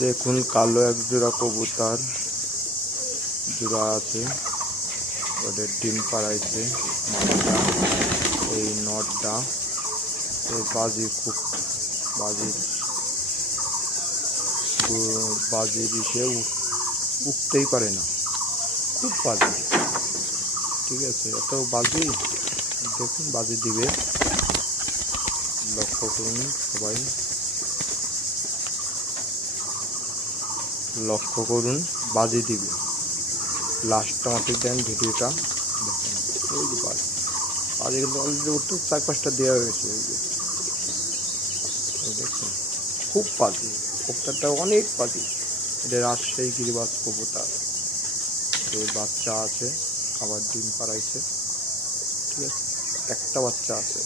দেখুন কালো এক জোড়া কবুতর জোড়া আছে, ওদের ডিম পাড়াইছে মাটা। এই নটটা এই খুব বাজির ইসে উঠতেই পারে না, খুব বাজি। ঠিক আছে, এত বাজি। দেখুন বাজি দিবে, লক্ষ্য করুন সবাই, লক্ষ্য করুন বাজি দিবে। লাস্টটা মাটি দেন ভিডিওটা দেখুন। ওই যে বাজি কিন্তু অলরেডি উঠতে 4-5টা দেওয়া হয়েছে। ওই যে দেখুন খুব বাজি, কবুতরটা অনেক বাজি। এটা রাজশাহী গিরিবাজ কবুতর, এই বাচ্চা আছে, আবার ডিম পাড়াইছে। ঠিক আছে, একটা বাচ্চা আছে।